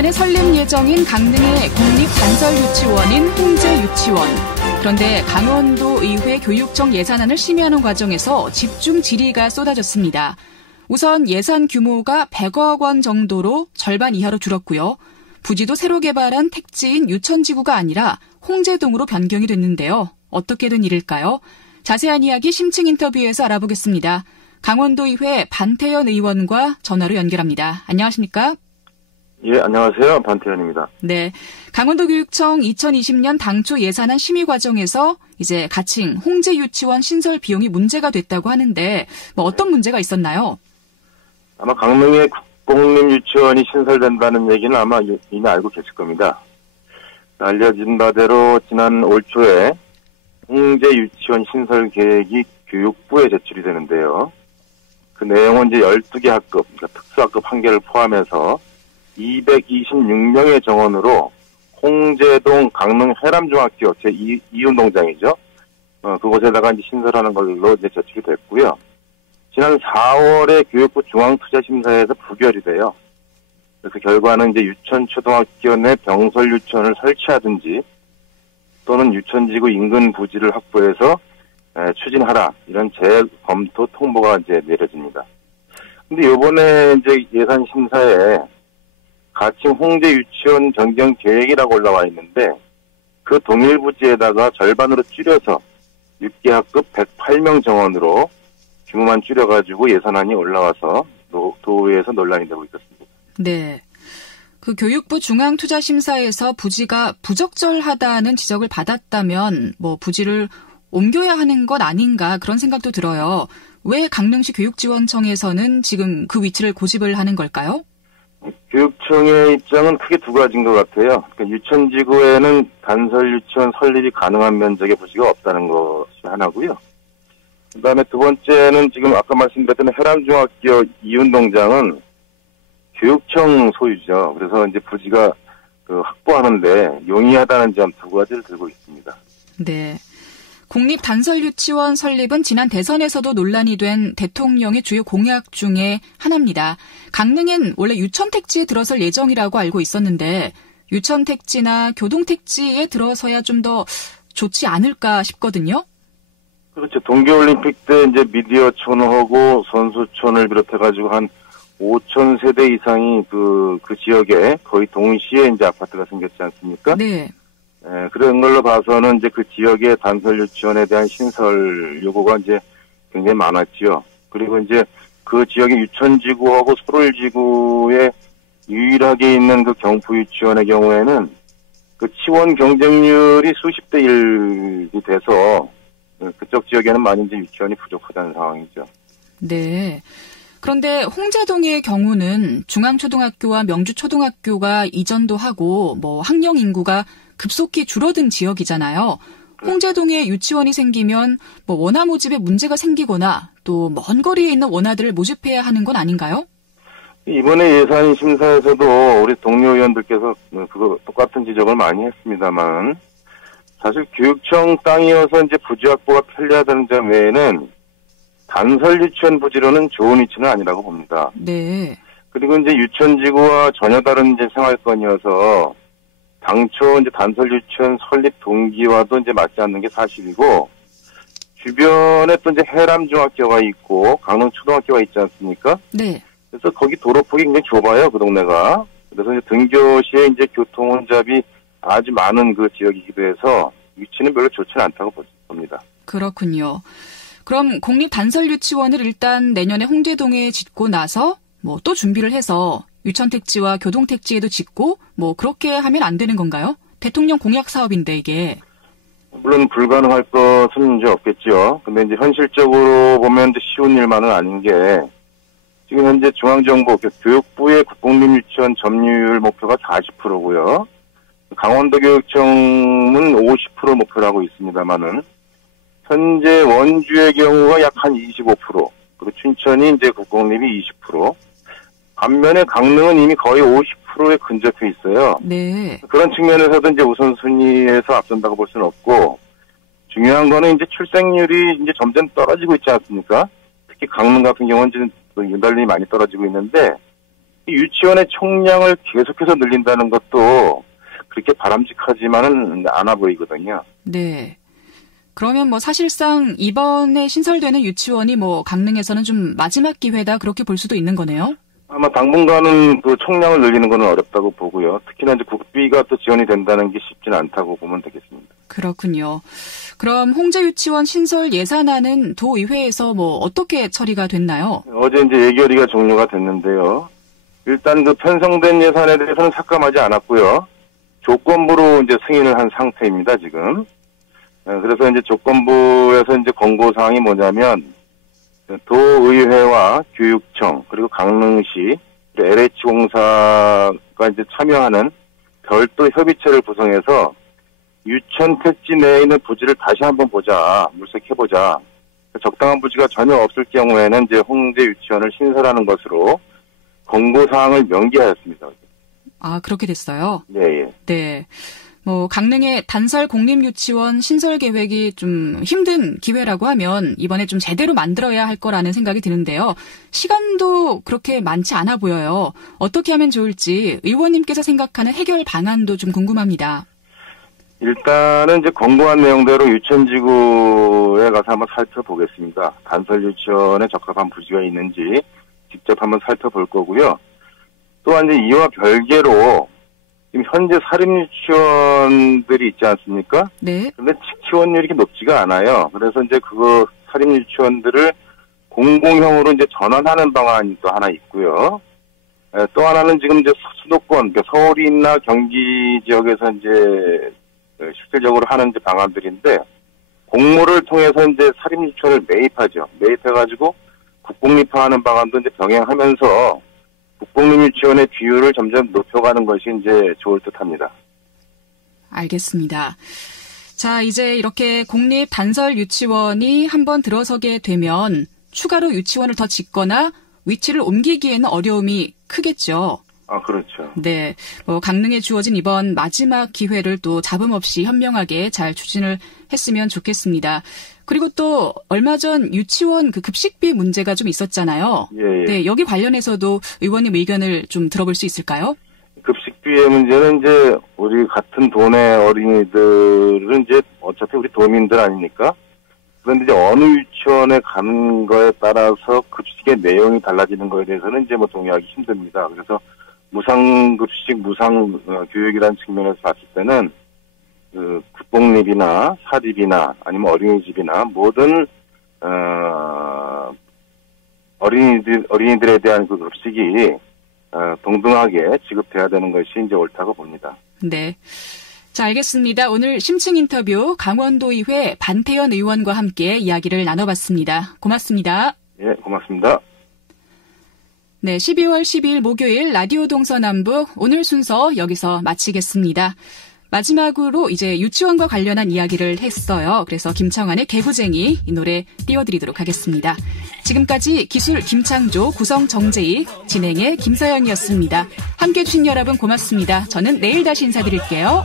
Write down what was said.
내년에 설립 예정인 강릉의 국립단설유치원인 홍제유치원. 그런데 강원도 의회 교육청 예산안을 심의하는 과정에서 집중 질의가 쏟아졌습니다. 우선 예산 규모가 100억 원 정도로 절반 이하로 줄었고요. 부지도 새로 개발한 택지인 유천지구가 아니라 홍제동으로 변경이 됐는데요. 어떻게 된 일일까요? 자세한 이야기 심층 인터뷰에서 알아보겠습니다. 강원도의회 반태현 의원과 전화로 연결합니다. 안녕하십니까? 예, 안녕하세요. 반태현입니다. 네. 강원도교육청 2020년 당초 예산안 심의 과정에서 이제 가칭 홍제유치원 신설 비용이 문제가 됐다고 하는데 어떤 문제가 있었나요? 아마 강릉에 국공립유치원이 신설된다는 얘기는 아마 이미 알고 계실 겁니다. 알려진 바대로 지난 올 초에 홍제유치원 신설 계획이 교육부에 제출이 되는데요. 그 내용은 이제 12개 학급, 그러니까 특수학급 1개를 포함해서 226명의 정원으로 홍제동 강릉 해람중학교 제2운동장이죠. 그곳에다가 이제 신설하는 걸로 이제 제출이 됐고요. 지난 4월에 교육부 중앙투자심사에서 부결이 돼요. 그 결과는 이제 유천초등학교 내 병설유치원을 설치하든지 또는 유천지구 인근 부지를 확보해서 추진하라, 이런 재검토 통보가 이제 내려집니다. 근데 요번에 이제 예산 심사에 가칭 홍제 유치원 변경 계획이라고 올라와 있는데 그 동일 부지에다가 절반으로 줄여서 6개 학급 108명 정원으로 규모만 줄여가지고 예산안이 올라와서 도의회에서 논란이 되고 있었습니다. 네. 그 교육부 중앙투자심사에서 부지가 부적절하다는 지적을 받았다면 부지를 옮겨야 하는 것 아닌가 그런 생각도 들어요. 왜 강릉시 교육지원청에서는 지금 그 위치를 고집을 하는 걸까요? 교육청의 입장은 크게 두 가지인 것 같아요. 그러니까 유천지구에는 단설유치원 설립이 가능한 면적의 부지가 없다는 것이 하나고요. 그다음에 두 번째는 지금 아까 말씀드렸던 해람중학교 이운동장은 교육청 소유죠. 그래서 이제 부지가 확보하는데 용이하다는 점 두 가지를 들고 있습니다. 네. 국립단설유치원 설립은 지난 대선에서도 논란이 된 대통령의 주요 공약 중에 하나입니다. 강릉엔 원래 유천택지에 들어설 예정이라고 알고 있었는데 유천택지나 교동택지에 들어서야 좀 더 좋지 않을까 싶거든요. 그렇죠. 동계올림픽 때 이제 미디어촌하고 선수촌을 비롯해가지고 한 5천 세대 이상이 그 지역에 거의 동시에 이제 아파트가 생겼지 않습니까? 네. 그런 걸로 봐서는 이제 그 지역의 단설 유치원에 대한 신설 요구가 이제 굉장히 많았지요. 그리고 이제 그 지역의 유천지구하고 소롤지구에 유일하게 있는 그 경부 유치원의 경우에는 그 치원 경쟁률이 수십 대 1이 돼서 그쪽 지역에는 많이 이제 유치원이 부족하다는 상황이죠. 네. 그런데 홍제동의 경우는 중앙초등학교와 명주초등학교가 이전도 하고 학령 인구가 급속히 줄어든 지역이잖아요. 홍제동에 유치원이 생기면 원화 모집에 문제가 생기거나 또 먼 거리에 있는 원화들을 모집해야 하는 건 아닌가요? 이번에 예산 심사에서도 우리 동료 의원들께서 그거 똑같은 지적을 많이 했습니다만 사실 교육청 땅이어서 이제 부지 확보가 편리하다는 점 외에는 단설 유치원 부지로는 좋은 위치는 아니라고 봅니다. 네. 그리고 이제 유천지구와 전혀 다른 이제 생활권이어서 당초 이제 단설 유치원 설립 동기와도 이제 맞지 않는 게 사실이고 주변에 또 이제 해람중학교가 있고 강릉초등학교가 있지 않습니까? 네. 그래서 거기 도로폭이 굉장히 좁아요, 그 동네가. 그래서 이제 등교시에 이제 교통 혼잡이 아주 많은 그 지역이기도 해서 위치는 별로 좋지는 않다고 봅니다. 그렇군요. 그럼 국립단설유치원을 일단 내년에 홍제동에 짓고 나서 또 준비를 해서 유천택지와 교동택지에도 짓고 그렇게 하면 안 되는 건가요? 대통령 공약 사업인데 이게. 물론 불가능할 것은 이제 없겠죠. 근데 이제 현실적으로 보면 이제 쉬운 일만은 아닌 게 지금 현재 중앙정부 교육부의 국공립유치원 점유율 목표가 40%고요. 강원도교육청은 50% 목표를 하고 있습니다만은 현재 원주의 경우가 약 한 25%, 그리고 춘천이 이제 국공립이 20%, 반면에 강릉은 이미 거의 50%에 근접해 있어요. 네. 그런 측면에서도 이제 우선순위에서 앞선다고 볼 수는 없고, 중요한 거는 이제 출생률이 이제 점점 떨어지고 있지 않습니까? 특히 강릉 같은 경우는 지금 유달리 많이 떨어지고 있는데, 유치원의 총량을 계속해서 늘린다는 것도 그렇게 바람직하지만은 않아 보이거든요. 네. 그러면 사실상 이번에 신설되는 유치원이 강릉에서는 좀 마지막 기회다 그렇게 볼 수도 있는 거네요. 아마 당분간은 그 총량을 늘리는 것은 어렵다고 보고요. 특히나 이제 국비가 또 지원이 된다는 게 쉽지는 않다고 보면 되겠습니다. 그렇군요. 그럼 홍제 유치원 신설 예산안은 도의회에서 어떻게 처리가 됐나요? 어제 이제 예결위가 종료가 됐는데요. 일단 그 편성된 예산에 대해서는 삭감하지 않았고요. 조건부로 이제 승인을 한 상태입니다, 지금. 그래서 이제 조건부에서 이제 권고사항이 뭐냐면, 도의회와 교육청, 그리고 강릉시, 그리고 LH공사가 이제 참여하는 별도 협의체를 구성해서 유치원 택지 내에 있는 부지를 다시 한번 보자, 물색해보자. 적당한 부지가 전혀 없을 경우에는 이제 홍제 유치원을 신설하는 것으로 권고사항을 명기하였습니다. 아, 그렇게 됐어요? 네. 네. 강릉의 단설 공립유치원 신설 계획이 좀 힘든 기회라고 하면 이번에 좀 제대로 만들어야 할 거라는 생각이 드는데요. 시간도 그렇게 많지 않아 보여요. 어떻게 하면 좋을지 의원님께서 생각하는 해결 방안도 좀 궁금합니다. 일단은 이제 권고한 내용대로 유치원지구에 가서 한번 살펴보겠습니다. 단설 유치원에 적합한 부지가 있는지 직접 한번 살펴볼 거고요. 또한 이제 이와 별개로 지금 현재 사립유치원들이 있지 않습니까? 네. 그런데 지원율이 이렇게 높지가 않아요. 그래서 이제 그거 사립유치원들을 공공형으로 이제 전환하는 방안이 또 하나 있고요. 또 하나는 지금 이제 수도권, 그러니까 서울이나 경기 지역에서 이제 실질적으로 하는 이제 방안들인데 공모를 통해서 이제 사립유치원을 매입하죠. 매입해가지고 국공립화하는 방안도 이제 병행하면서 국공립유치원의 비율을 점점 높여가는 것이 이제 좋을 듯합니다. 알겠습니다. 자, 이제 이렇게 공립 단설 유치원이 한번 들어서게 되면 추가로 유치원을 더 짓거나 위치를 옮기기에는 어려움이 크겠죠. 아, 그렇죠. 네. 강릉에 주어진 이번 마지막 기회를 또 잡음 없이 현명하게 잘 추진을 했으면 좋겠습니다. 그리고 또 얼마 전 유치원 그 급식비 문제가 좀 있었잖아요. 예. 네, 여기 관련해서도 의원님 의견을 좀 들어볼 수 있을까요? 급식비의 문제는 이제 우리 같은 돈의 어린이들은 이제 어차피 우리 도민들 아닙니까? 그런데 이제 어느 유치원에 가는 거에 따라서 급식의 내용이 달라지는 거에 대해서는 이제 동의하기 힘듭니다. 그래서 무상급식, 무상교육이라는 측면에서 봤을 때는 그 국공립이나 사립이나 아니면 어린이집이나 모든 어린이들에 대한 그 급식이 동등하게 지급돼야 되는 것이 이제 옳다고 봅니다. 네. 자, 알겠습니다. 오늘 심층 인터뷰 강원도의회 반태현 의원과 함께 이야기를 나눠봤습니다. 고맙습니다. 예, 고맙습니다. 네, 12월 12일 목요일 라디오 동서남북 오늘 순서 여기서 마치겠습니다. 마지막으로 이제 유치원과 관련한 이야기를 했어요. 그래서 김청환의 개구쟁이 이 노래 띄워드리도록 하겠습니다. 지금까지 기술 김창조, 구성 정재희, 진행의 김서연이었습니다. 함께해 주신 여러분 고맙습니다. 저는 내일 다시 인사드릴게요.